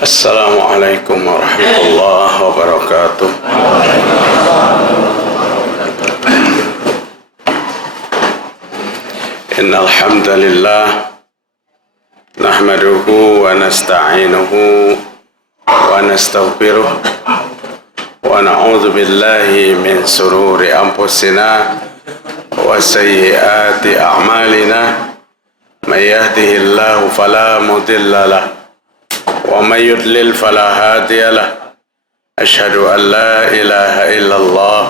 Assalamualaikum warahmatullahi wabarakatuh. Innal hamdalillah nahmaduhu wa nasta'inuhu wa nastaghfiruh wa na'udzu billahi min sururi anfusina wa sayyiati a'malina. May yahdihillahu fala mudilla lahu ومن يضلل فلا هادي له. أشهد أن لا إله إلا الله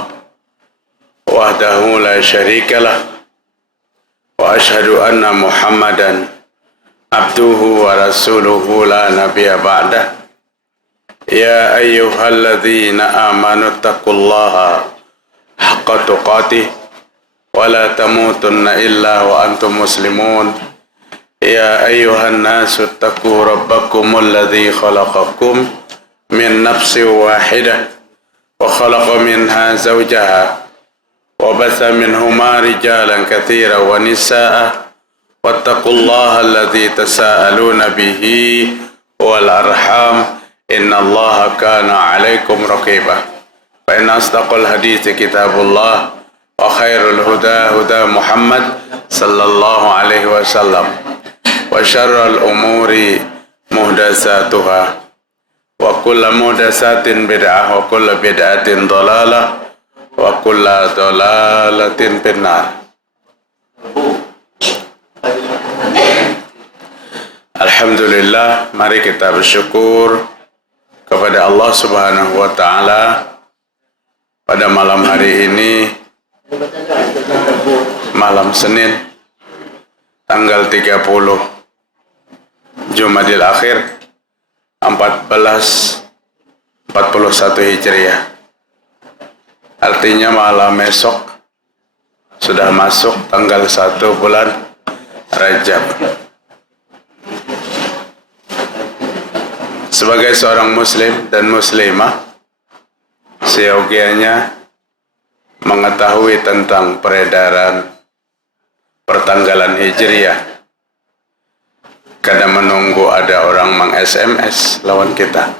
وحده لا شريك له وأشهد أن محمدا عبده ورسوله لا نبي بعده. يا أيها الذين آمنوا اتقوا الله حق تقاته ولا تموتن إلا وأنتم مسلمون. يا أيها الناس اتقوا ربكم الذي خلقكم من نفس واحدة وخلق منها زوجها وبث منهما رجالا كثيرا ونساء واتقوا الله الذي تساءلون به والأرحام إن الله كان عليكم رقيبا. فإن أصدق الحديث كتاب الله وخير الهدى هدى محمد صلى الله عليه وسلم وشر الأمور محدثاتها وكل محدثات بدعة وكل بدعة ضلالة وكل ضلالة في النار. Alhamdulillah, mari kita bersyukur kepada Allah Subhanahu wa Ta'ala pada malam hari ini, malam Senin tanggal 30 Jumadil Akhir 1441 Hijriah. Artinya malam esok sudah masuk tanggal 1 bulan Rajab. Sebagai seorang muslim dan muslimah, seyogianya mengetahui tentang peredaran pertanggalan Hijriah. Kadang menunggu ada orang meng-SMS lawan kita.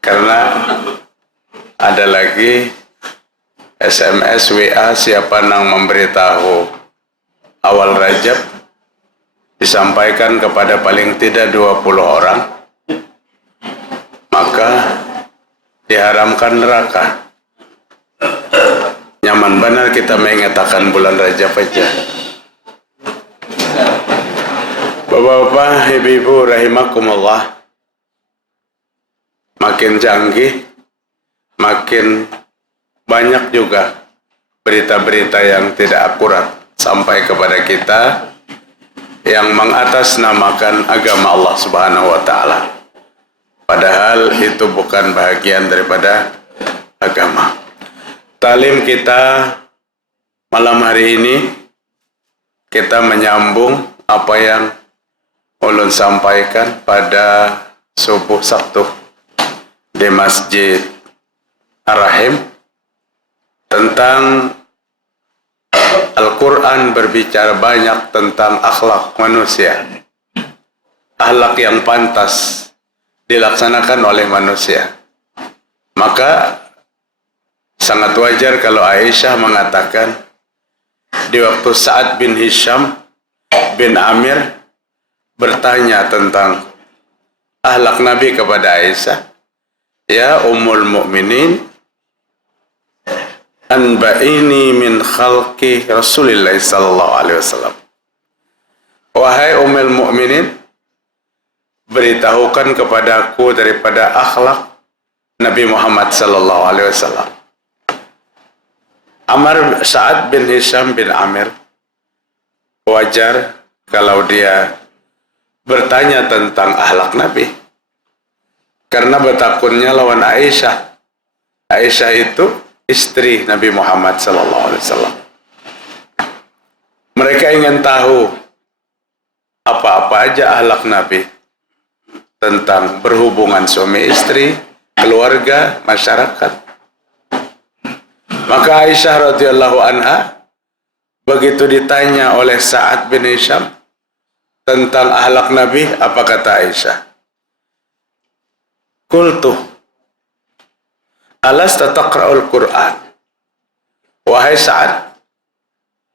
Karena ada lagi SMS WA siapa nang memberitahu awal Rajab disampaikan kepada paling tidak 20 orang, maka diharamkan neraka. Nyaman benar kita mengatakan bulan Rajab aja. Bapak-bapak, ibu-ibu rahimakumullah, makin canggih, makin banyak juga berita-berita yang tidak akurat sampai kepada kita yang mengatasnamakan agama Allah Subhanahu wa Ta'ala. Padahal itu bukan bahagian daripada agama. Talim kita malam hari ini, kita menyambung apa yang ulun sampaikan pada subuh Sabtu di Masjid Ar-Rahim tentang Al-Quran berbicara banyak tentang akhlak manusia, akhlak yang pantas dilaksanakan oleh manusia. Maka sangat wajar kalau Aisyah mengatakan di waktu Sa'ad bin Hisham bin Amir bertanya tentang akhlak Nabi kepada Aisyah, ya Ummul Mukminin, anba'ini min khalqi Rasulillah sallallahu alaihi wasallam. Wahai Ummul Mukminin, beritahukan kepadaku daripada akhlak Nabi Muhammad sallallahu alaihi wasallam. Sa'ad bin Hisham bin Amir wajar kalau dia bertanya tentang akhlak Nabi, karena betakunnya lawan Aisyah. Aisyah itu istri Nabi Muhammad SAW. Mereka ingin tahu apa-apa aja akhlak Nabi tentang berhubungan suami istri, keluarga, masyarakat. Maka Aisyah radhiyallahu anha begitu ditanya oleh Sa'ad bin Hisham tentang akhlak Nabi, apa kata Aisyah? Qultu alasta taqra'ul Qur'an? Wahai Sa'ad,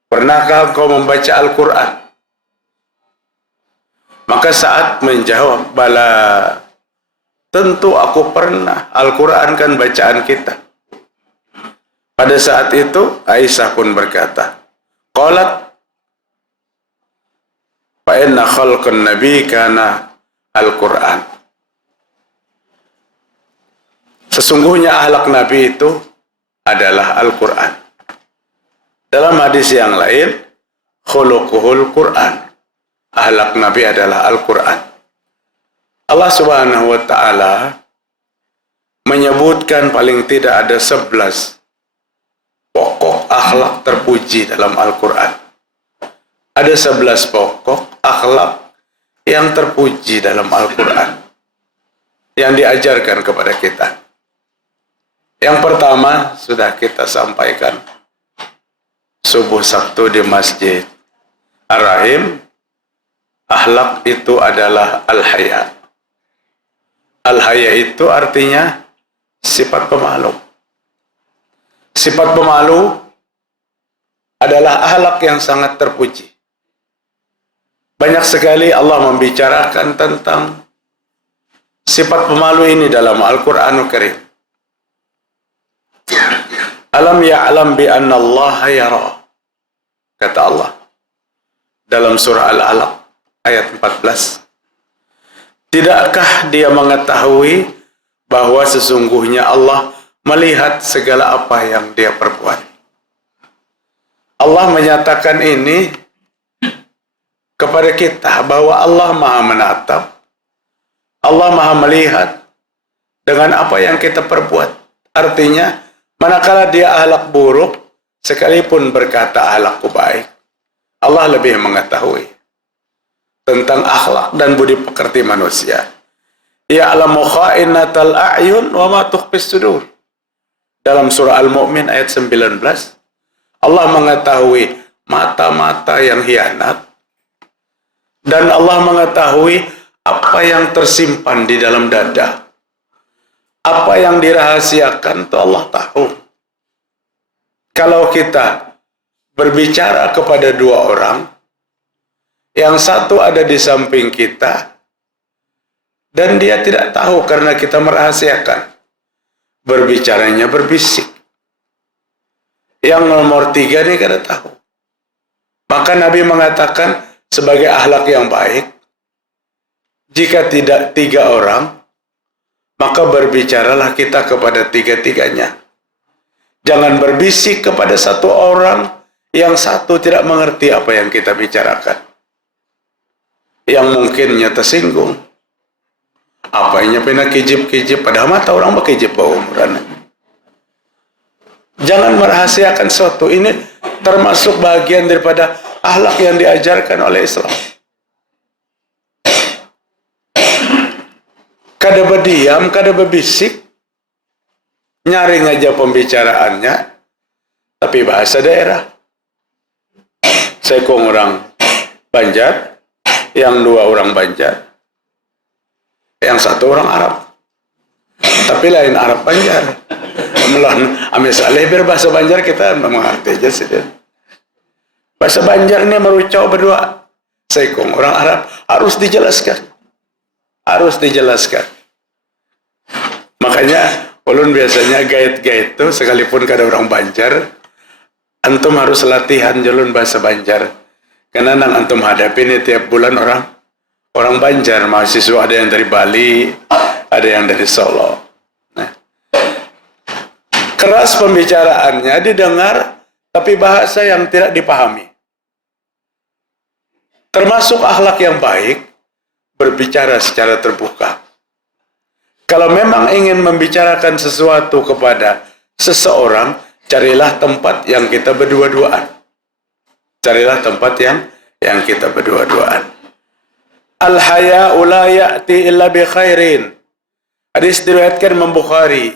pernahkah engkau membaca Al-Quran? Maka Sa'ad menjawab, bala, tentu aku pernah. Al-Quran kan bacaan kita. Pada saat itu Aisyah pun berkata, qalat fa inna khalqan nabi kana Al-Quran. Sesungguhnya akhlak Nabi itu adalah Al-Quran. Dalam hadis yang lain, khuluquhul Quran. Akhlak Nabi adalah Al-Quran. Allah Subhanahu wa ta'ala menyebutkan paling tidak ada 11 pokok akhlak terpuji dalam Al-Quran. Ada 11 pokok akhlak yang terpuji dalam Al-Quran yang diajarkan kepada kita. Yang pertama sudah kita sampaikan subuh Sabtu di Masjid Ar-Rahim. Akhlak itu adalah al-haya. Al-haya itu artinya sifat pemalu. Sifat pemalu adalah akhlak yang sangat terpuji. Banyak sekali Allah membicarakan tentang sifat pemalu ini dalam Al-Quranul Karim. Alam ya'lam bi anna Allah yara. Kata Allah dalam surah Al-Alaq ayat 14. Tidakkah dia mengetahui bahwa sesungguhnya Allah melihat segala apa yang dia perbuat? Allah menyatakan ini kepada kita bahwa Allah Maha menatap, Allah Maha melihat dengan apa yang kita perbuat. Artinya, manakala dia akhlak buruk, sekalipun berkata akhlakku baik, Allah lebih mengetahui tentang akhlak dan budi pekerti manusia. Ya'lamu kha'inatal a'yun wa ma tukhfis sudur. Dalam surah Al-Mu'min ayat 19, Allah mengetahui mata-mata yang hianat, dan Allah mengetahui apa yang tersimpan di dalam dada. Apa yang dirahasiakan itu Allah tahu. Kalau kita berbicara kepada dua orang, yang satu ada di samping kita, dan dia tidak tahu karena kita merahasiakan. Berbicaranya berbisik. Yang nomor 3 ini kada tahu. Maka Nabi mengatakan sebagai akhlak yang baik, jika tidak 3 orang, maka berbicaralah kita kepada 3-tiganya. Jangan berbisik kepada satu orang, yang satu tidak mengerti apa yang kita bicarakan. Yang mungkinnya tersinggung. Apanya pernah kijip-kijip, padahal mata orang berkijip bau umuran. Jangan merahasiakan sesuatu. Ini termasuk bagian daripada akhlak yang diajarkan oleh Islam. Kada berdiam, kada berbisik, nyaring aja pembicaraannya, tapi bahasa daerah. Saya kong orang Banjar, yang 2 orang Banjar, yang 1 orang Arab, tapi lain Arab Banjar. Melan amis alih berbahasa Banjar kita mengerti aja sih. Bahasa Banjar ini merucau berdua. Saya kong orang Arab, harus dijelaskan. Harus dijelaskan. Makanya ulun biasanya gait-gait itu sekalipun kada orang Banjar, antum harus latihan jalun bahasa Banjar. Karena nang antum hadapi ini tiap bulan orang Banjar, mahasiswa ada yang dari Bali, ada yang dari Solo. Nah, keras pembicaraannya didengar, tapi bahasa yang tidak dipahami. Termasuk akhlak yang baik, berbicara secara terbuka. Kalau memang ingin membicarakan sesuatu kepada seseorang, carilah tempat yang kita berdua-duaan. Carilah tempat yang kita berdua-duaan. Al-haya'u la ya'ti illa bi khairin. Hadis diriwayatkan Imam Bukhari.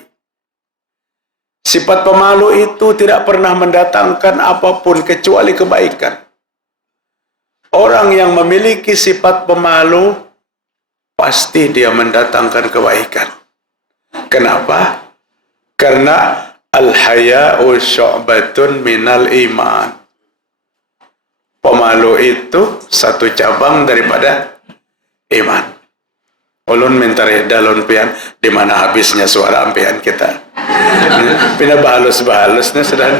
Sifat pemalu itu tidak pernah mendatangkan apapun kecuali kebaikan. Orang yang memiliki sifat pemalu, pasti dia mendatangkan kebaikan. Kenapa? Karena al-haya'u syu'batun minal iman. Pemalu itu satu cabang daripada iman. Ulun minta reda lun pian, di mana habisnya suara ampian kita. Pina bahalus-bahalusnya sedang.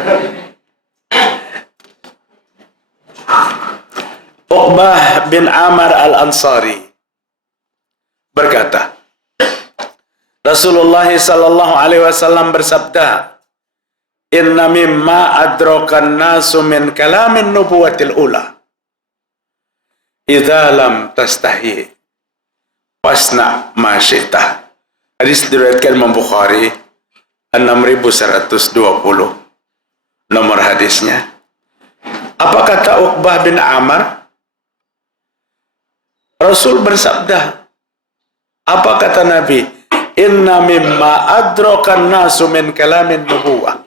Uqbah bin Amar al-Ansari berkata, Rasulullah sallallahu alaihi wasallam bersabda, "Inna mimma adrakan nasu min kalamin nubuwatil ula. Idza lam tastahi fasna ma syi'ta." Hadis diriwayatkan Imam Bukhari 6120 nomor hadisnya. Apa kata Uqbah bin Amar? Rasul bersabda, apa kata Nabi? Inna mimma adrakan nasu min kalamin nubuwah.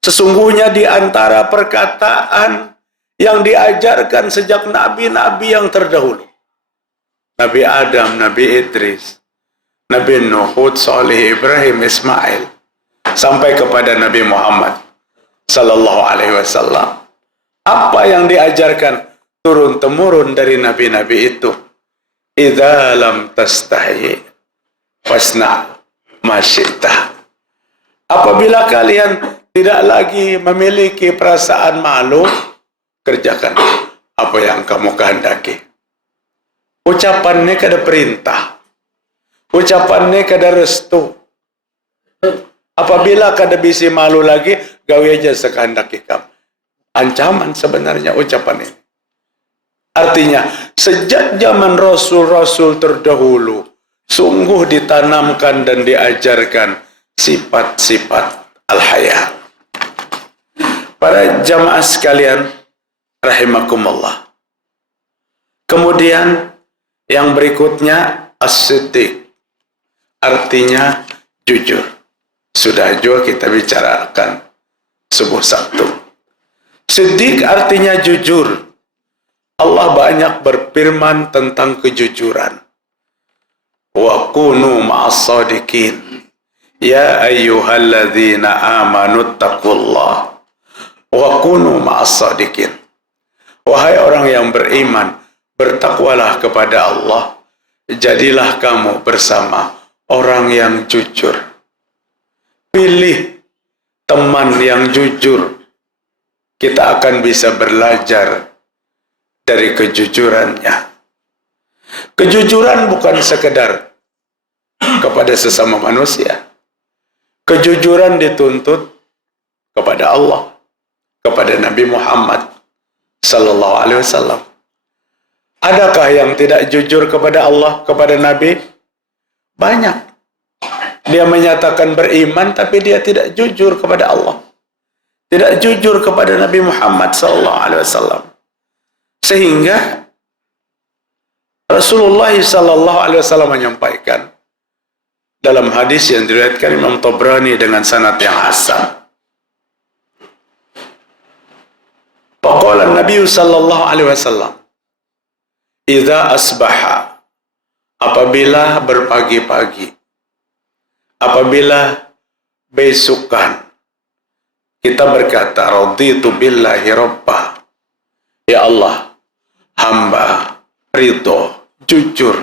Sesungguhnya di antara perkataan yang diajarkan sejak nabi-nabi yang terdahulu, Nabi Adam, Nabi Idris, Nabi Nuh, Hud, Salih, Ibrahim, Ismail, sampai kepada Nabi Muhammad sallallahu alaihi wasallam. Apa yang diajarkan turun-temurun dari nabi-nabi itu? Idza lam tastahi fasna ma syi'ta. Apabila kalian tidak lagi memiliki perasaan malu, kerjakan apa yang kamu kehendaki. Ucapannya kada perintah, ucapannya kada restu. Apabila kada bisi malu lagi, gawe aja sekehendaki kamu. Ancaman sebenarnya ucapan ini. Artinya, sejak zaman Rasul-Rasul terdahulu, sungguh ditanamkan dan diajarkan sifat-sifat al-haya. Para jamaah sekalian, rahimakumullah. Kemudian, yang berikutnya, as-siddiq. Artinya, jujur. Sudah juga kita bicarakan subuh Sabtu. Siddiq artinya jujur. Allah banyak berfirman tentang kejujuran. Wa kunu ma'as sadiqin. Ya ayyuhalladzina amanu taqullah. Wa kunu ma'as sadiqin. Wahai orang yang beriman, bertakwalah kepada Allah. Jadilah kamu bersama orang yang jujur. Pilih teman yang jujur. Kita akan bisa belajar dari kejujurannya. Kejujuran bukan sekedar kepada sesama manusia. Kejujuran dituntut kepada Allah, kepada Nabi Muhammad sallallahu alaihi wasallam. Adakah yang tidak jujur kepada Allah, kepada Nabi? Banyak. Dia menyatakan beriman tapi dia tidak jujur kepada Allah. Tidak jujur kepada Nabi Muhammad sallallahu alaihi wasallam. Sehingga Rasulullah sallallahu alaihi wasallam menyampaikan dalam hadis yang diriwayatkan Imam Tabrani dengan sanad yang hasan. Faqala Nabi sallallahu alaihi wasallam, "Idza asbaha," apabila berpagi-pagi, apabila besokan, kita berkata, "Raditu billahi rabbah." Ya Allah, hamba ridho, jujur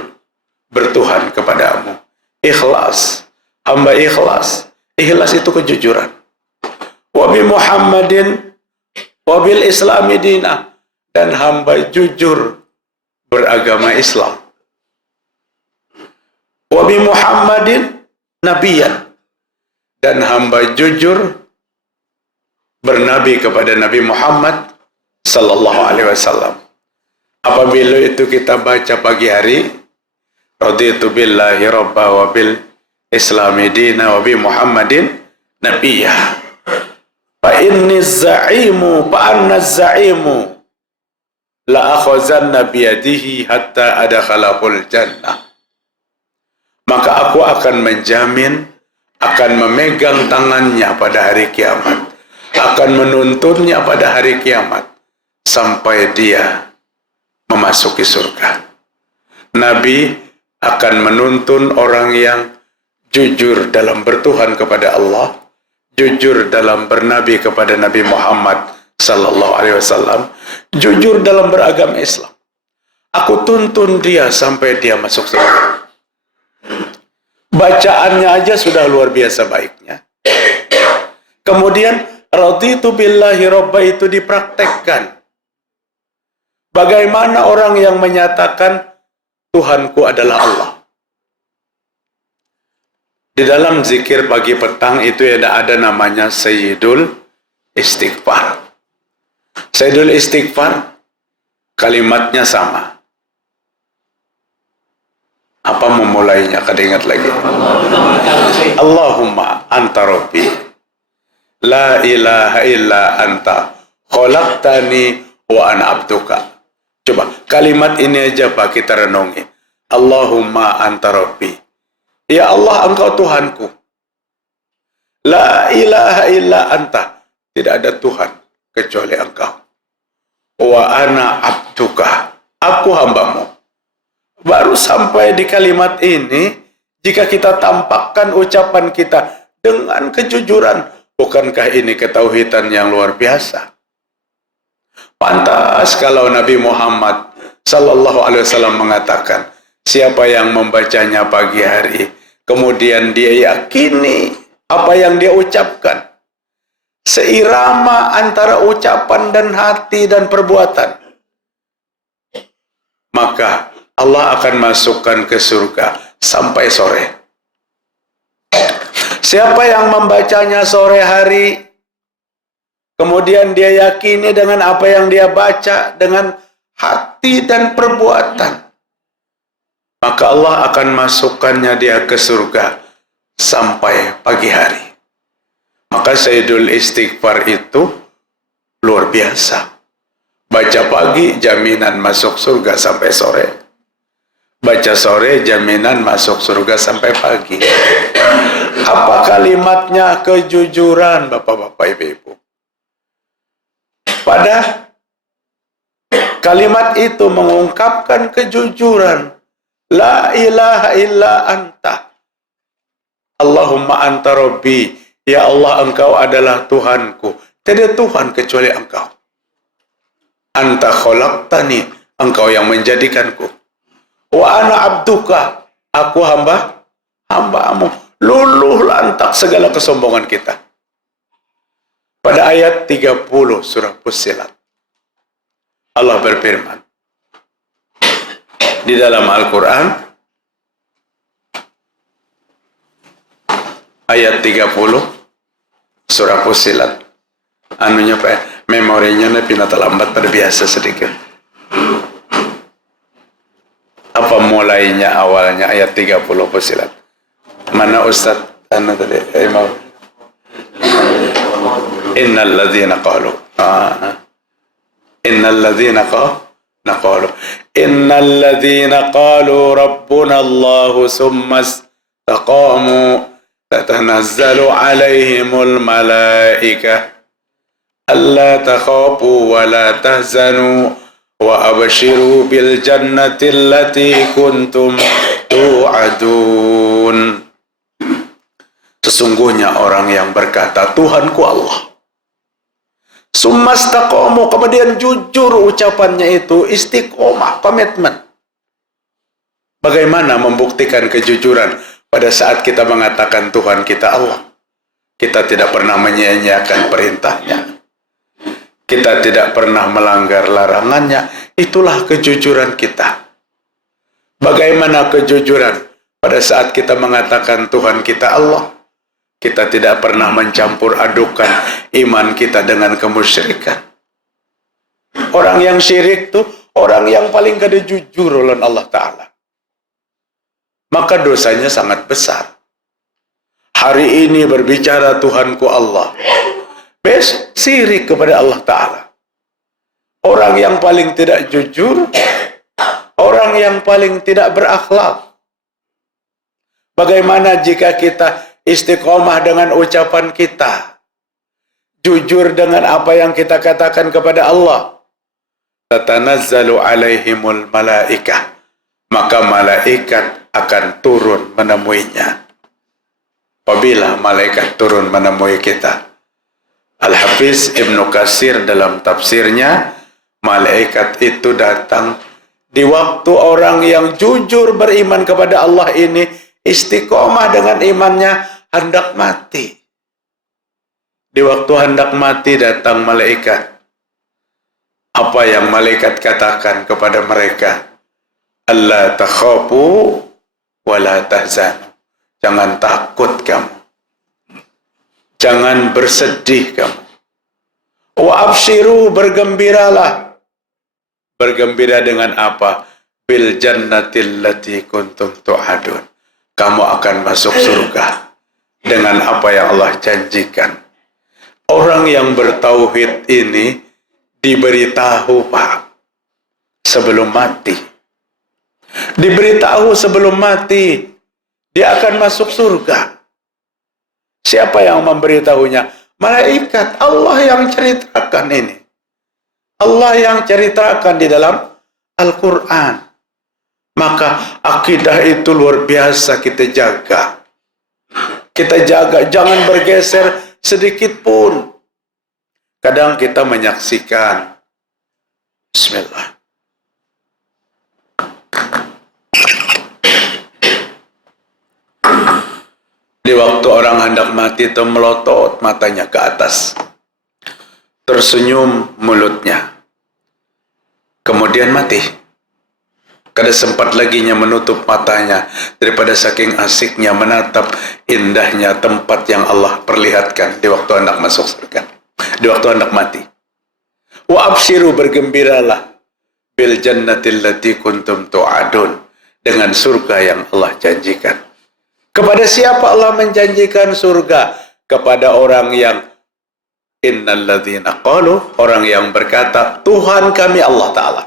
bertuhan kepadamu. Ikhlas, hamba ikhlas. Ikhlas itu kejujuran. Wa bi Muhammadin wa bil Islami dina, dan hamba jujur beragama Islam. Wa bi Muhammadin nabiyan, dan hamba jujur bernabi kepada Nabi Muhammad sallallahu alaihi wasallam. Apabila itu kita baca pagi hari, raditu billahi rabba wa bil islami dina wa bi Muhammadin nabiyya. Fa inni za'imu fa anna za'imu la akhazanna biyadihi hatta adakhalahul jannah. Maka aku akan menjamin, akan memegang tangannya pada hari kiamat, akan menuntunnya pada hari kiamat sampai dia memasuki surga. Nabi akan menuntun orang yang jujur dalam bertuhan kepada Allah, jujur dalam bernabi kepada Nabi Muhammad sallallahu alaihi wasallam, jujur dalam beragama Islam. Aku tuntun dia sampai dia masuk surga. Bacaannya aja sudah luar biasa baiknya. Kemudian raditu billahi robba itu dipraktekkan. Bagaimana orang yang menyatakan Tuhanku adalah Allah. Di dalam zikir pagi petang itu ada namanya Sayyidul Istighfar. Sayyidul Istighfar kalimatnya sama. Apa memulainya? Kada ingat lagi. Allahumma anta rabbi la ilaha illa anta khalaqtani wa ana abduka. Coba kalimat ini aja Pak kita renungi. Allahumma anta rabbi. Ya Allah, engkau Tuhanku. La ilaha illa anta. Tidak ada Tuhan kecuali engkau. Wa ana abduka. Aku hambamu. Baru sampai di kalimat ini, jika kita tampakkan ucapan kita dengan kejujuran, bukankah ini ketauhidan yang luar biasa? Pantas kalau Nabi Muhammad sallallahu alaihi wasallam mengatakan, siapa yang membacanya pagi hari, kemudian dia yakini apa yang dia ucapkan, seirama antara ucapan dan hati dan perbuatan, maka Allah akan masukkan ke surga sampai sore. Siapa yang membacanya sore hari, kemudian dia yakini dengan apa yang dia baca, dengan hati dan perbuatan, maka Allah akan masukkannya dia ke surga sampai pagi hari. Maka Sayyidul Istighfar itu luar biasa. Baca pagi, jaminan masuk surga sampai sore. Baca sore, jaminan masuk surga sampai pagi. Apa kalimatnya? Kejujuran, Bapak-bapak, Ibu-ibu. Pada kalimat itu mengungkapkan kejujuran. La ilaha illa anta. Allahumma anta rabbi. Ya Allah, engkau adalah Tuhanku. Tidak Tuhan kecuali engkau. Anta khalaqtani. Engkau yang menjadikanku. Wa ana abduka. Aku hambamu. Luluh lantak segala kesombongan kita. Pada ayat 30 surah Fussilat, Allah berfirman di dalam Al-Quran, ayat 30 surah Fussilat. Anunya Pak, memorinya pindah terlambat pada biasa sedikit. Apa mulainya awalnya ayat 30 Fussilat? Mana Ustaz? Anu tadi, Imam. Innal ladzina qalu. Innal ladzina qalu. Innal ladzina qalu rabbuna Allah summa istaqamu tatanazzalu alaihimul malaikah alla takhafu wa la tahzanu wa abshiru bil jannati allati kuntum tu'adun. Sesungguhnya orang yang berkata Tuhanku Allah, summa istaqamu, kemudian jujur ucapannya itu, istiqomah, komitmen. Bagaimana membuktikan kejujuran pada saat kita mengatakan Tuhan kita Allah? Kita tidak pernah menyia-nyiakan perintahnya. Kita tidak pernah melanggar larangannya. Itulah kejujuran kita. Bagaimana kejujuran pada saat kita mengatakan Tuhan kita Allah? Kita tidak pernah mencampur adukan iman kita dengan kemusyrikan. Orang yang syirik tuh orang yang paling kada jujur oleh Allah Ta'ala. Maka dosanya sangat besar. Hari ini berbicara Tuhanku Allah, besok syirik kepada Allah Ta'ala. Orang yang paling tidak jujur, orang yang paling tidak berakhlak. Bagaimana jika kita istiqomah dengan ucapan kita, jujur dengan apa yang kita katakan kepada Allah? Tatanazzalu alaihimul malaikah, maka malaikat akan turun menemuinya. apabila malaikat turun menemui kita. Al-Hafiz Ibnu Katsir dalam tafsirnya, malaikat itu datang di waktu orang yang jujur beriman kepada Allah ini istiqomah dengan imannya, hendak mati. Di waktu hendak mati datang malaikat. Apa yang malaikat katakan kepada mereka? Allah takhafu wa la tahzanu. Jangan takut kamu. Jangan bersedih kamu. Wa abshiru, bergembiralah. Bergembira dengan apa? Bil jannatil lati kuntum tu'adun. Kamu akan masuk surga dengan apa yang Allah janjikan. Orang yang bertauhid ini diberitahu, Pak, sebelum mati. Diberitahu sebelum mati dia akan masuk surga. Siapa yang memberitahunya? Malaikat. Allah yang ceritakan ini. Allah yang ceritakan di dalam Al-Quran. Maka akidah itu luar biasa kita jaga. Kita jaga, jangan bergeser sedikit pun. Kadang kita menyaksikan. Bismillah. Di waktu orang hendak mati itu melotot matanya ke atas. Tersenyum mulutnya. Kemudian mati. Kada sempat laginya menutup matanya daripada saking asiknya menatap indahnya tempat yang Allah perlihatkan di waktu hendak masuk surga. Di waktu hendak mati. Wa abshiru, bergembiralah bil jannatil lati kuntum tu'adun, dengan surga yang Allah janjikan. Kepada siapa Allah menjanjikan surga? Kepada orang yang innalladzina qalu, orang yang berkata Tuhan kami Allah Ta'ala.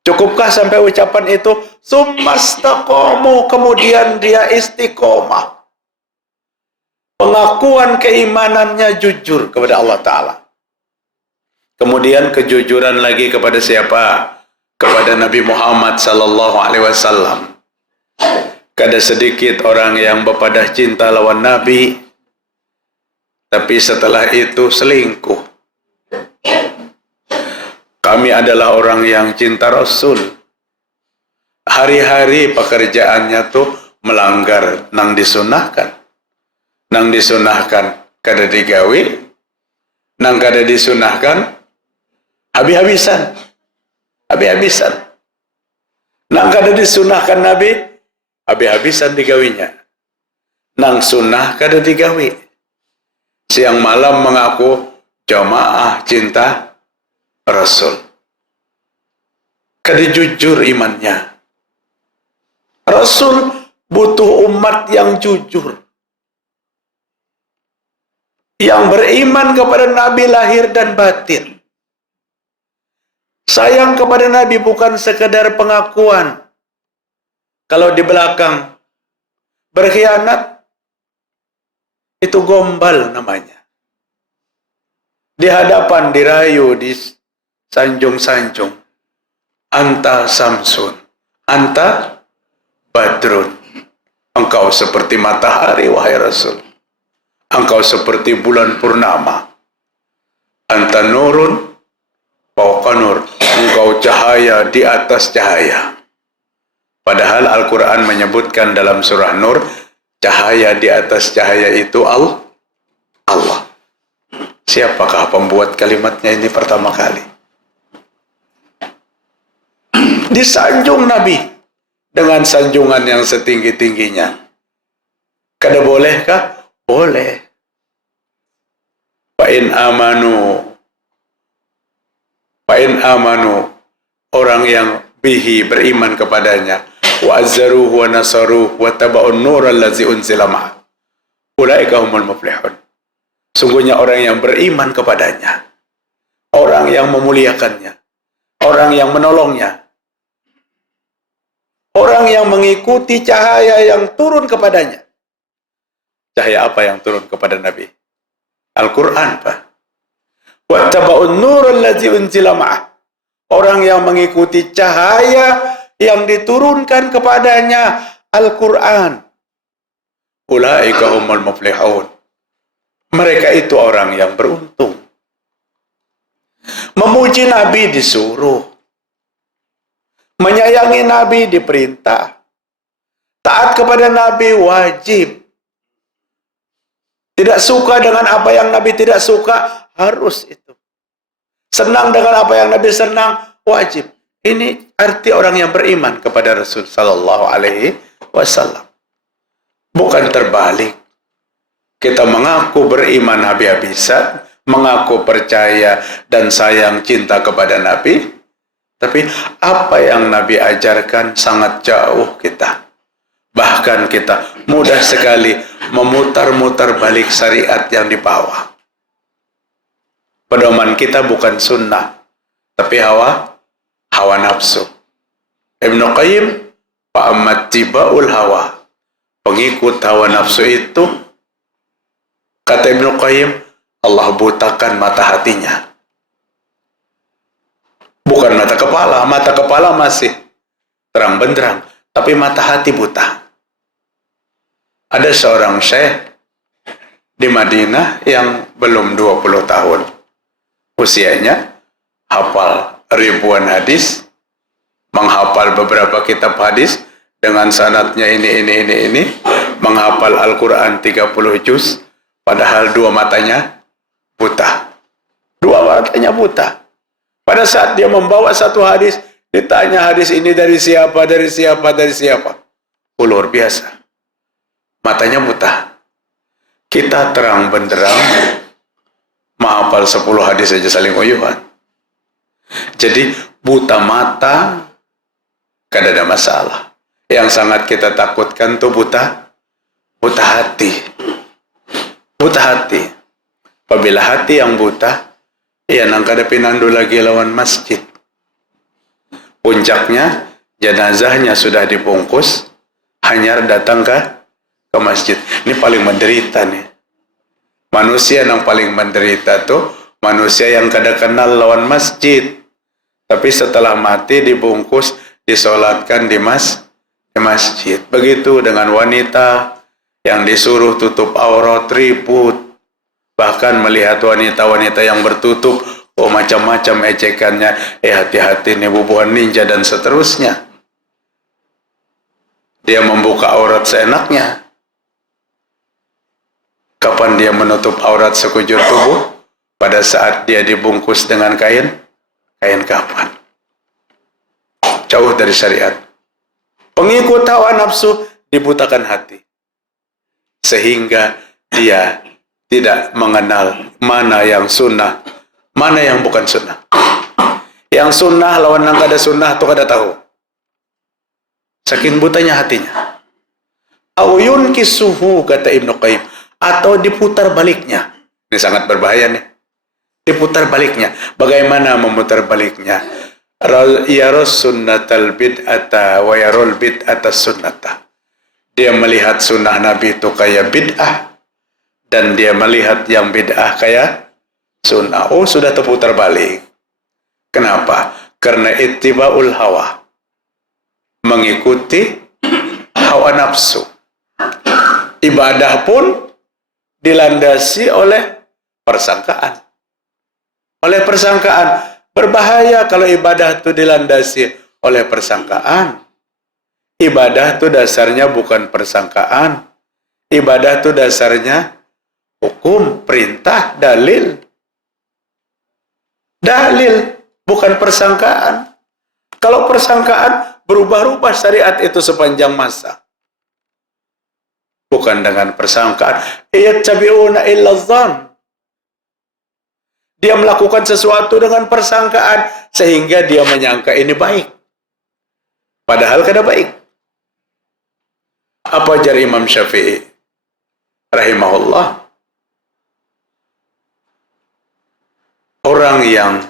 Cukupkah sampai ucapan itu? Summastaqamu, kemudian dia istiqomah. Pengakuan keimanannya jujur kepada Allah Ta'ala. Kemudian kejujuran lagi kepada siapa? Kepada Nabi Muhammad sallallahu alaihi wasallam. Kada sedikit orang yang berpadah cinta lawan Nabi, tapi setelah itu selingkuh. Kami adalah orang yang cinta Rasul. Hari-hari pekerjaannya tuh melanggar nang disunahkan. Nang disunahkan kada digawi, nang kada disunahkan habis-habisan. Habis-habisan. Nang kada disunahkan Nabi, habis-habisan digawinya. Nang sunnah kada digawi. Siang malam mengaku jamaah cinta Rasul. Kada jujur imannya. Rasul butuh umat yang jujur, yang beriman kepada Nabi lahir dan batin. Sayang kepada Nabi bukan sekedar pengakuan. Kalau di belakang berkhianat, itu gombal namanya. Di hadapan dirayu, di sanjung-sanjung. Anta Samsun, anta Badrun. Engkau seperti matahari, wahai Rasul. Engkau seperti bulan purnama. Anta nurun, fauqa nur. Engkau cahaya di atas cahaya. Padahal Al-Quran menyebutkan dalam surah Nur, cahaya di atas cahaya itu Allah. Siapakah pembuat kalimatnya ini pertama kali? Disanjung Nabi dengan sanjungan yang setinggi-tingginya. Kada bolehkah? Boleh. Fa'in amanu, orang yang bihi beriman kepadanya, wa azzaruhu wa nasaruhu wa taba'un nural ladzi unzila ma'a, ulaika humul muflihun. Sungguhnya orang yang beriman kepadanya, orang yang memuliakannya, orang yang menolongnya, orang yang mengikuti cahaya yang turun kepadanya. Cahaya apa yang turun kepada Nabi? Al-Quran, Pak. Wa taba'un nural ladzi unzila ma'a, orang yang mengikuti cahaya yang diturunkan kepadanya, Al-Quran. Ulaika humul muflihun. Mereka itu orang yang beruntung. Memuji Nabi disuruh. Menyayangi Nabi diperintah. Taat kepada Nabi wajib. Tidak suka dengan apa yang Nabi tidak suka, harus itu. Senang dengan apa yang Nabi senang, wajib. Ini arti orang yang beriman kepada Rasul sallallahu alaihi wasallam. Bukan terbalik. Kita mengaku beriman habis-habisan, mengaku percaya dan sayang cinta kepada Nabi, tapi apa yang Nabi ajarkan sangat jauh kita. Bahkan kita mudah sekali memutar-mutar balik syariat yang dibawa. Pedoman kita bukan sunnah, tapi hawa nafsu. Ibnu Qayyim, fa'ammat tibaul hawa. Pengikut hawa nafsu itu, kata Ibnu Qayyim, Allah butakan mata hatinya. Bukan mata kepala masih terang benderang, tapi mata hati buta. Ada seorang syekh di Madinah yang belum 20 tahun usianya, hafal ribuan hadis, menghafal beberapa kitab hadis dengan sanadnya ini, menghafal Al-Quran 30 juz, padahal dua matanya buta. Pada saat dia membawa satu hadis, ditanya hadis ini dari siapa. Luar biasa. Matanya buta. Kita terang benderang menghafal 10 hadis saja saling uyuhan. Jadi buta mata kan ada masalah. Yang sangat kita takutkan tuh buta hati. Buta hati. Apabila hati yang buta, ya nangkada pinandu lagi lawan masjid. Puncaknya jenazahnya sudah dibungkus, hanya datang ke masjid. Ini paling menderita nih. Manusia yang paling menderita tuh manusia yang kada kenal lawan masjid. Tapi setelah mati dibungkus, disolatkan di masjid. Begitu dengan wanita yang disuruh tutup aurat, ribut. Bahkan melihat wanita-wanita yang bertutup, macam-macam ejekannya. Hati-hati nih bubuhan ninja dan seterusnya. Dia membuka aurat seenaknya. Kapan dia menutup aurat sekujur tubuh? Pada saat dia dibungkus dengan kain kapan? Jauh dari syariat. Pengikut hawa nafsu dibutakan hati. Sehingga dia tidak mengenal mana yang sunnah, mana yang bukan sunnah. Yang sunnah lawan yang kada sunnah itu kada tahu. Saking butanya hatinya. Awyun kisuhu, kata Ibnu Qayyim, atau diputar baliknya. Ini sangat berbahaya nih. Diputar baliknya. Bagaimana memutar baliknya? Yarus sunnatal bid'ata wa yarul bid'ata sunnata. Dia melihat sunnah Nabi itu kayak bid'ah, dan dia melihat yang bid'ah kayak sunnah. Oh, sudah terputar balik. Kenapa? Karena ittibaul hawa. Mengikuti hawa nafsu. Ibadah pun dilandasi oleh persangkaan. Oleh persangkaan. Berbahaya kalau ibadah itu dilandasi oleh persangkaan. Ibadah itu dasarnya bukan persangkaan. Ibadah itu dasarnya hukum, perintah, dalil. Dalil, bukan persangkaan. Kalau persangkaan, berubah-ubah syariat itu sepanjang masa. Bukan dengan persangkaan. Yattabi'una illa dzann. Dia melakukan sesuatu dengan persangkaan sehingga dia menyangka ini baik. Padahal kada baik. Apa ajar Imam Syafi'i rahimahullah? Orang yang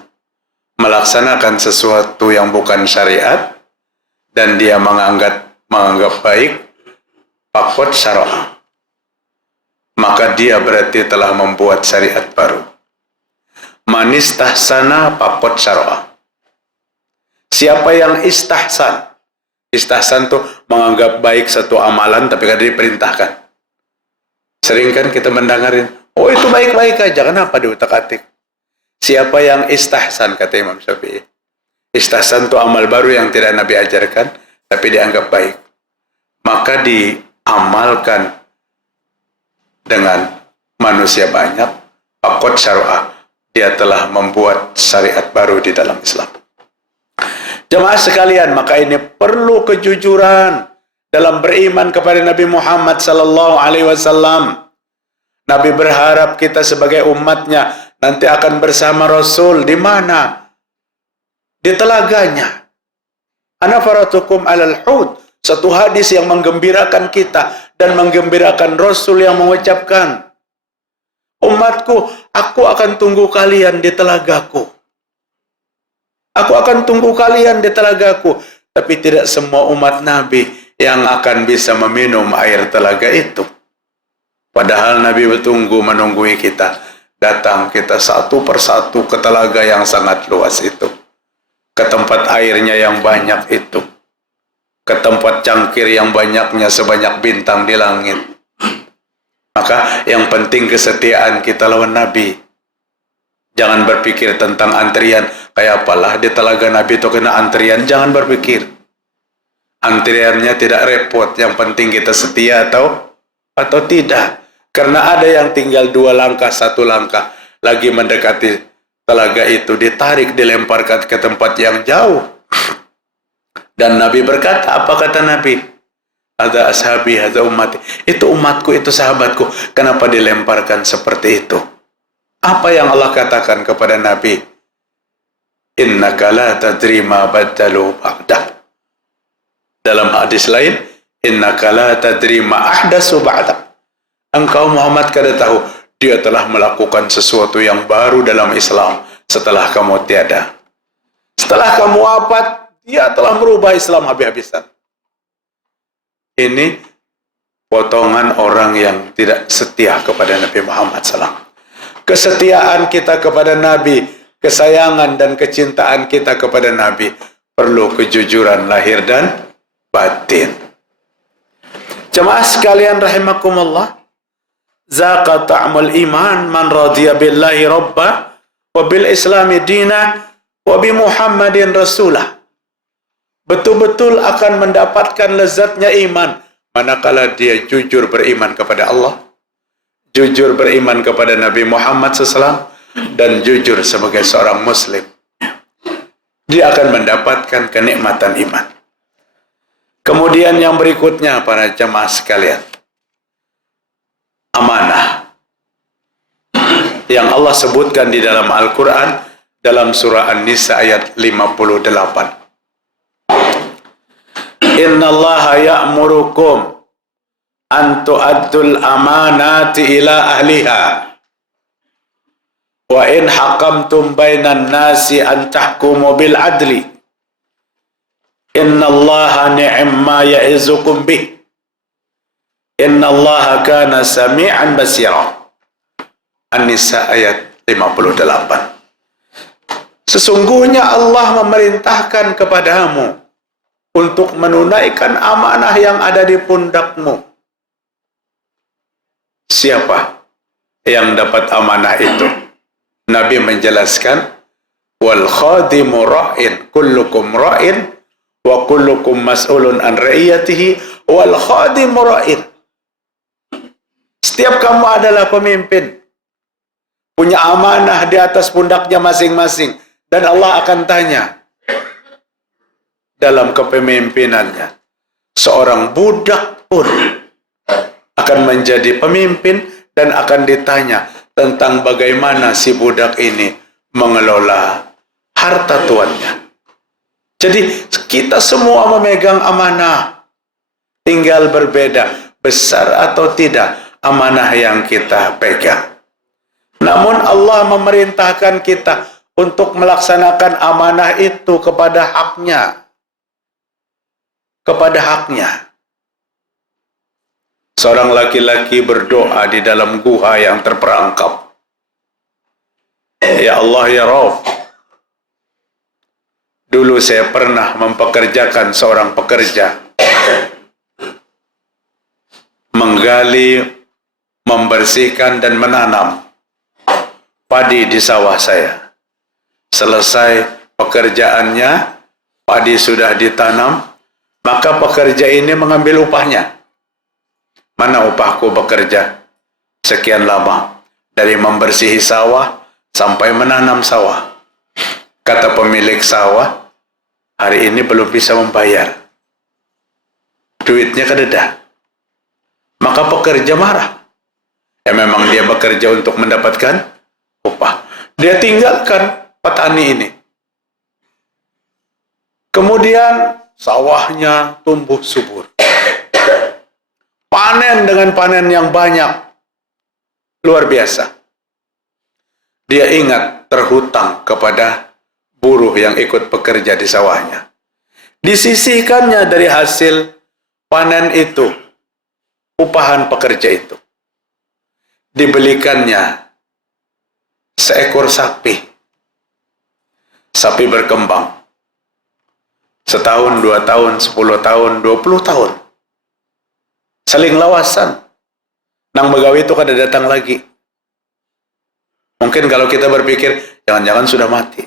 melaksanakan sesuatu yang bukan syariat dan dia menganggap baik, fakot syara'ah, maka dia berarti telah membuat syariat baru. Man istahsana fakot syara'ah. Siapa yang istahsan? Istahsan itu menganggap baik satu amalan tapi kada diperintahkan. Sering kan kita mendengarin, oh itu baik-baik aja, kenapa diutak-atik? Siapa yang istihsan, kata Imam Syafi'i. Istihsan itu amal baru yang tidak Nabi ajarkan, tapi dianggap baik. Maka diamalkan dengan manusia banyak, faqad syara'ah, dia telah membuat syariat baru di dalam Islam. Jemaah sekalian, maka ini perlu kejujuran dalam beriman kepada Nabi Muhammad sallallahu alaihi wasallam. Nabi berharap kita sebagai umatnya nanti akan bersama Rasul di mana? Di telaganya. Ana faratukum alal hud. Satu hadis yang menggembirakan kita dan menggembirakan Rasul yang mengucapkan, umatku, aku akan tunggu kalian di telagaku. Aku akan tunggu kalian di telagaku. Tapi tidak semua umat Nabi yang akan bisa meminum air telaga itu. Padahal Nabi menunggui kita. Datang kita satu persatu ke telaga yang sangat luas itu. Ke tempat airnya yang banyak itu. Ke tempat cangkir yang banyaknya sebanyak bintang di langit. Maka yang penting kesetiaan kita lawan Nabi. Jangan berpikir tentang antrian. Kayak apalah di telaga Nabi itu kena antrian. Jangan berpikir. Antriannya tidak repot. Yang penting kita setia atau tidak. Karena ada yang tinggal 2 langkah, 1 langkah lagi mendekati telaga itu, ditarik, dilemparkan ke tempat yang jauh. Dan Nabi berkata, apa kata Nabi? Ada ashabi, ada ummati. Itu umatku, itu sahabatku. Kenapa dilemparkan seperti itu? Apa yang Allah katakan kepada Nabi? Innaka la tadri ma badalu ba'dah. Dalam hadis lain, innaka la tadri ma ahdasu ba'dah. Engkau Muhammad kada tahu, dia telah melakukan sesuatu yang baru dalam Islam setelah kamu tiada. Setelah kamu wafat, dia telah merubah Islam habis-habisan. Ini potongan orang yang tidak setia kepada Nabi Muhammad SAW. Kesetiaan kita kepada Nabi, kesayangan dan kecintaan kita kepada Nabi perlu kejujuran lahir dan batin. Jemaah sekalian rahimakumullah, zaqa ta'mul iman man radiya billahi rabba wa bil islami dina wa bi Muhammadin rasulah. Betul-betul akan mendapatkan lezatnya iman manakala dia jujur beriman kepada Allah, jujur beriman kepada Nabi Muhammad SAW, dan jujur sebagai seorang muslim. Dia akan mendapatkan kenikmatan iman. Kemudian yang berikutnya para jemaah sekalian, amanah yang Allah sebutkan di dalam Al-Quran dalam surah An-Nisa ayat 58. Innallaha ya'murukum an tu'addul amanati ila ahliha wa in hakamtum bainan nasi an tahkumu bil adli innallaha ni'ma ya'izukum bih innallaha kana sami'an basira. An-Nisa ayat 58. Sesungguhnya Allah memerintahkan kepadamu untuk menunaikan amanah yang ada di pundakmu. Siapa yang dapat amanah itu? Nabi menjelaskan, wal khadimu ra'in, kullukum ra'in wa kullukum mas'ulun an ra'iyatihi wal khadimu ra'in. Setiap kamu adalah pemimpin, punya amanah di atas pundaknya masing-masing, dan Allah akan tanya dalam kepemimpinannya. Seorang budak pun akan menjadi pemimpin dan akan ditanya tentang bagaimana si budak ini mengelola harta tuannya. Jadi kita semua memegang amanah, tinggal berbeda besar atau tidak amanah yang kita pegang. Namun Allah memerintahkan kita untuk melaksanakan amanah itu kepada haknya. Kepada haknya. Seorang laki-laki berdoa di dalam guha yang terperangkap. Ya Allah ya Rabb, dulu saya pernah mempekerjakan seorang pekerja menggali, membersihkan dan menanam padi di sawah saya. Selesai pekerjaannya, padi sudah ditanam, maka pekerja ini mengambil upahnya. Mana upahku bekerja sekian lama, dari membersihi sawah sampai menanam sawah. Kata pemilik sawah, hari ini belum bisa membayar. Duitnya kededah. Maka pekerja marah. Ya memang dia bekerja untuk mendapatkan upah. Dia tinggalkan petani ini. Kemudian sawahnya tumbuh subur. Panen dengan panen yang banyak. Luar biasa. Dia ingat terhutang kepada buruh yang ikut bekerja di sawahnya. Disisihkannya dari hasil panen itu, upahan pekerja itu. Dibelikannya seekor sapi. Sapi berkembang. Setahun, 2 tahun, 10 tahun, 20 tahun. Saling lawasan. Nang begawi itu kada datang lagi. Mungkin kalau kita berpikir, jangan-jangan sudah mati.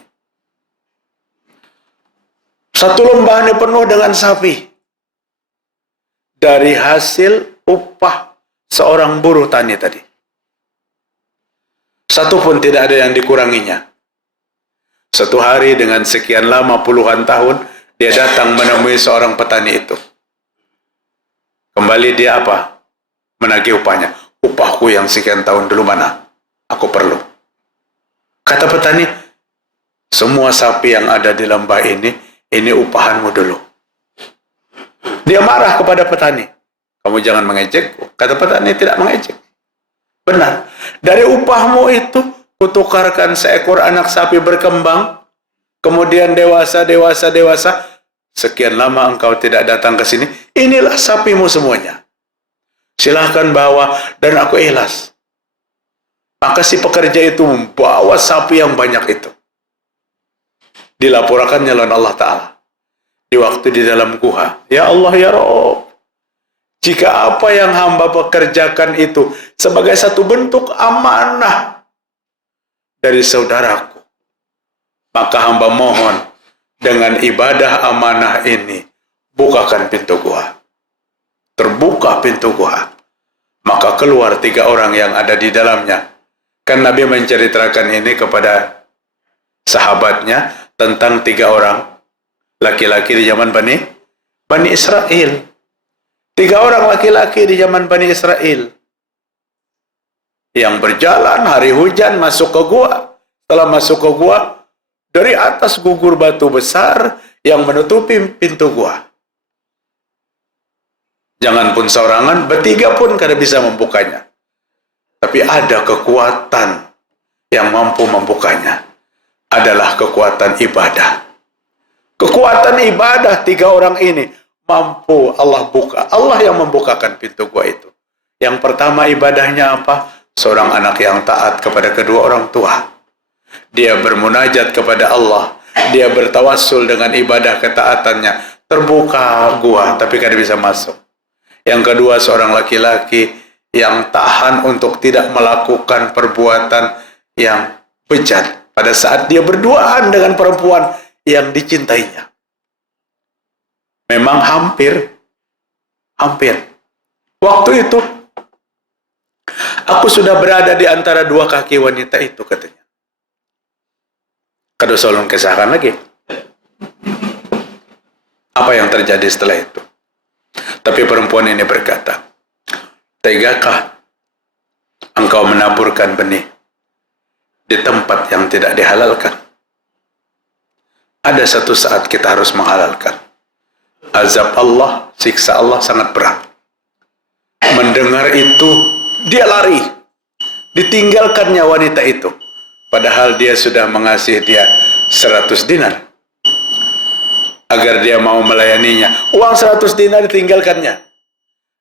Satu lembah ini penuh dengan sapi. Dari hasil upah seorang buruh tani tadi. Satu pun tidak ada yang dikuranginya. Satu hari dengan sekian lama puluhan tahun, dia datang menemui seorang petani itu. Kembali dia apa? Menagih upahnya. Upahku yang sekian tahun dulu mana? Aku perlu. Kata petani, semua sapi yang ada di lembah ini upahanmu dulu. Dia marah kepada petani. Kamu jangan mengejek. Kata petani, tidak mengejek. Benar. Dari upahmu itu, kutukarkan seekor anak sapi berkembang, kemudian dewasa. Sekian lama engkau tidak datang ke sini. Inilah sapimu semuanya. Silahkan bawa dan aku ikhlas. Maka si pekerja itu membawa sapi yang banyak itu. Dilaporkannya oleh Allah Ta'ala. Di waktu di dalam guha. Ya Allah ya Rabb. Jika apa yang hamba pekerjakan itu sebagai satu bentuk amanah dari saudaraku, maka hamba mohon dengan ibadah amanah ini, bukakan pintu gua. Terbuka pintu gua. Maka keluar 3 orang yang ada di dalamnya. Kan Nabi menceritakan ini kepada sahabatnya tentang 3 orang laki-laki di zaman Bani Israel. 3 orang laki-laki di zaman Bani Israel. Yang berjalan hari hujan masuk ke gua. Setelah masuk ke gua, dari atas gugur batu besar yang menutupi pintu gua. Jangan pun seorangan, bertiga pun kada bisa membukanya. Tapi ada kekuatan yang mampu membukanya. Adalah kekuatan ibadah. Kekuatan ibadah 3 orang ini mampu Allah buka. Allah yang membukakan pintu gua itu. Yang pertama ibadahnya apa? Seorang anak yang taat kepada kedua orang tua. Dia bermunajat kepada Allah. Dia bertawassul dengan ibadah ketaatannya. Terbuka gua, tapi kada bisa masuk. Yang kedua, seorang laki-laki yang tahan untuk tidak melakukan perbuatan yang bejat pada saat dia berduaan dengan perempuan yang dicintainya. Memang hampir. Waktu itu, aku sudah berada di antara 2 kaki wanita itu, katanya. Kada solong kesahkan lagi. Apa yang terjadi setelah itu? Tapi perempuan ini berkata, tegakah engkau menaburkan benih di tempat yang tidak dihalalkan? Ada satu saat kita harus menghalalkan. Azab Allah, siksa Allah sangat berat. Mendengar itu, dia lari. Ditinggalkannya wanita itu. Padahal dia sudah mengasihi dia 100 dinar. Agar dia mau melayaninya. Uang 100 dinar ditinggalkannya.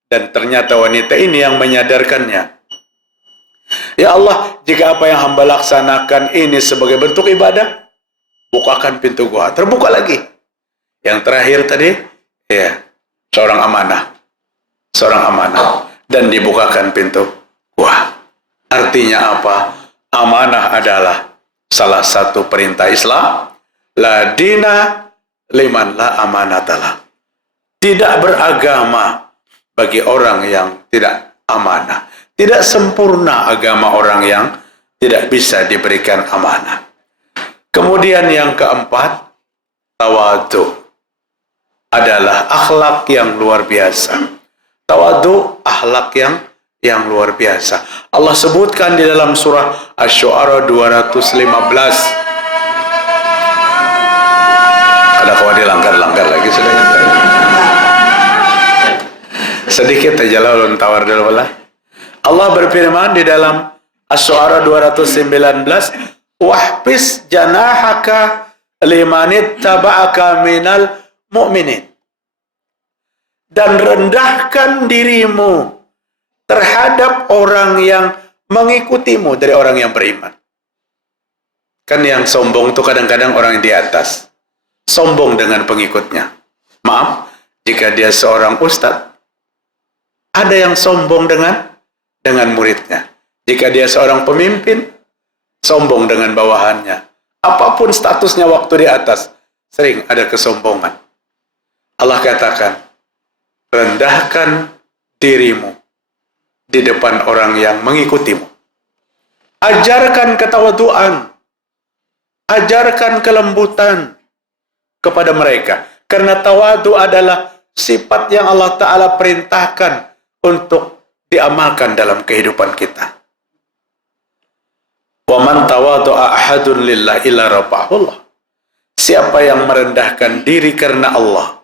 Dan ternyata wanita ini yang menyadarkannya. Ya Allah, jika apa yang hamba laksanakan ini sebagai bentuk ibadah, bukakan pintu gua. Terbuka lagi. Yang terakhir tadi, ya, seorang amanah. Dan dibukakan pintu gua. Artinya apa? Amanah adalah salah satu perintah Islam. La dina liman la amanatalah. Tidak beragama bagi orang yang tidak amanah. Tidak sempurna agama orang yang tidak bisa diberikan amanah. Kemudian yang keempat, tawadu adalah akhlak yang luar biasa. Tawadu akhlak yang luar biasa. Allah sebutkan di dalam surah Asy-Syu'ara 215. Ada kawan dilanggar-langgar lagi sudah. Sedikit aja lah ulun tawar dulu lah. Allah berfirman di dalam Asy-Syu'ara 219, wahfis janahaka limanittaba'aka minal mu'minin. Dan rendahkan dirimu terhadap orang yang mengikutimu dari orang yang beriman. Kan yang sombong itu kadang-kadang orang yang di atas. Sombong dengan pengikutnya. Maaf, jika dia seorang ustadz, ada yang sombong dengan muridnya. Jika dia seorang pemimpin, sombong dengan bawahannya. Apapun statusnya waktu di atas, sering ada kesombongan. Allah katakan, rendahkan dirimu di depan orang yang mengikutimu. Ajarkan ketawaduan, ajarkan kelembutan kepada mereka. Karena tawadu adalah sifat yang Allah Ta'ala perintahkan untuk diamalkan dalam kehidupan kita. Wa man tawadu'a ahadun lillah illa rafa'ahullah. Siapa yang merendahkan diri karena Allah,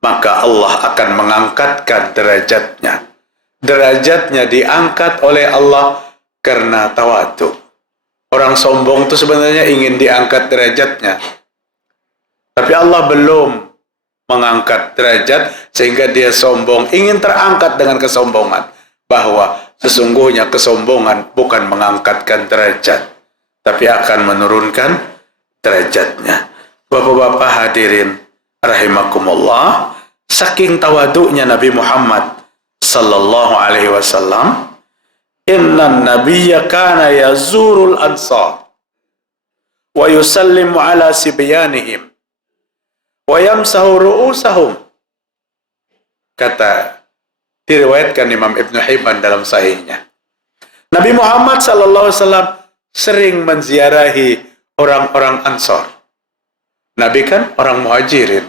maka Allah akan mengangkatkan derajatnya. Derajatnya diangkat oleh Allah karena tawadu. Orang sombong itu sebenarnya ingin diangkat derajatnya, tapi Allah belum mengangkat derajat sehingga dia sombong, ingin terangkat dengan kesombongan. Bahwa sesungguhnya kesombongan bukan mengangkatkan derajat, tapi akan menurunkan derajatnya. Bapak-bapak hadirin rahimakumullah, saking tawadunya Nabi Muhammad sallallahu alaihi wasallam, innan nabiyya kana yazurul ansar wa yusallimu ala sibyanihim wa yamsahu ru'usahum. Kata, diriwayatkan Imam Ibnu Hibban dalam sahihnya, Nabi Muhammad sallallahu alaihi wasallam sering menziarahi orang-orang Ansar. Nabi kan orang Muhajirin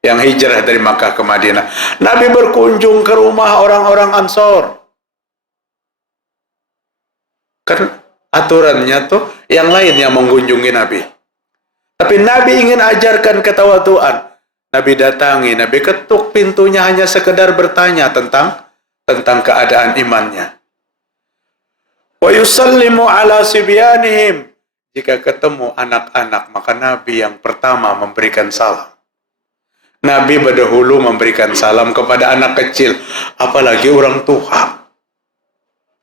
yang hijrah dari Makkah ke Madinah. Nabi berkunjung ke rumah orang-orang Ansar. Kan aturannya tuh yang lain yang mengunjungi Nabi. Tapi Nabi ingin ajarkan ketawaduan. Nabi datangi, Nabi ketuk pintunya hanya sekedar bertanya tentang keadaan imannya. Wa yusallimu ala sibyanihim. Jika ketemu anak-anak, maka Nabi yang pertama memberikan salam. Nabi berdahulu memberikan salam kepada anak kecil, apalagi orang tua.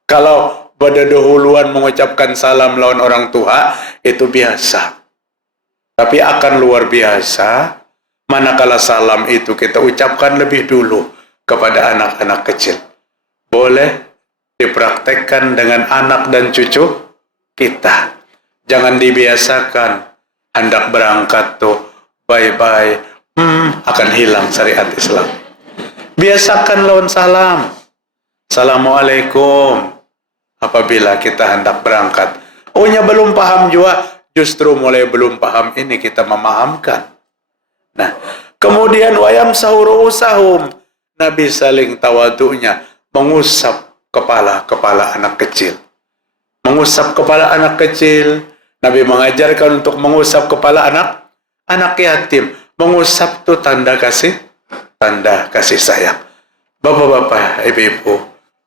Kalau berdahuluan mengucapkan salam lawan orang tua, itu biasa. Tapi akan luar biasa manakala salam itu kita ucapkan lebih dulu kepada anak-anak kecil. Boleh dipraktekkan dengan anak dan cucu kita. Jangan dibiasakan hendak berangkat tuh bye-bye, akan hilang syariat Islam. Biasakan lawan salam. Assalamualaikum. Apabila kita hendak berangkat. Ohnya belum paham juga. Justru mulai belum paham ini kita memahamkan. Nah, kemudian wayam sahuru'usahum. Nabi saling tawadunya mengusap kepala anak kecil. Mengusap kepala anak kecil. Nabi mengajarkan untuk mengusap kepala anak yatim. Mengusap itu tanda kasih sayang. Bapak-bapak, ibu-ibu,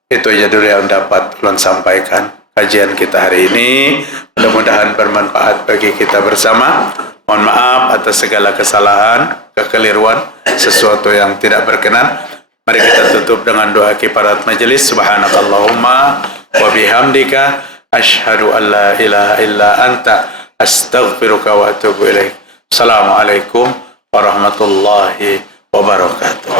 itu aja dulu yang dapat ulun sampaikan. Kajian kita hari ini mudah-mudahan bermanfaat bagi kita bersama. Mohon maaf atas segala kesalahan, kekeliruan, sesuatu yang tidak berkenan. Mari kita tutup dengan doa kifarat majelis. Subhanakallahumma wa bihamdika asyhadu an la ilaha illa anta astaghfiruka wa atubu ilaik. Assalamualaikum warahmatullahi wabarakatuh.